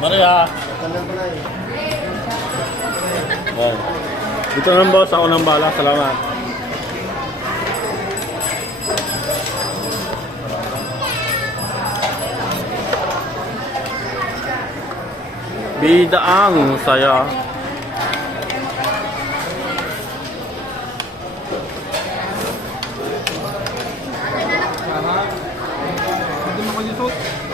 Maria. Oh. Dito naman boss, ako nang bala. Salamat. Bidaang saya. Hindi mo ko dito.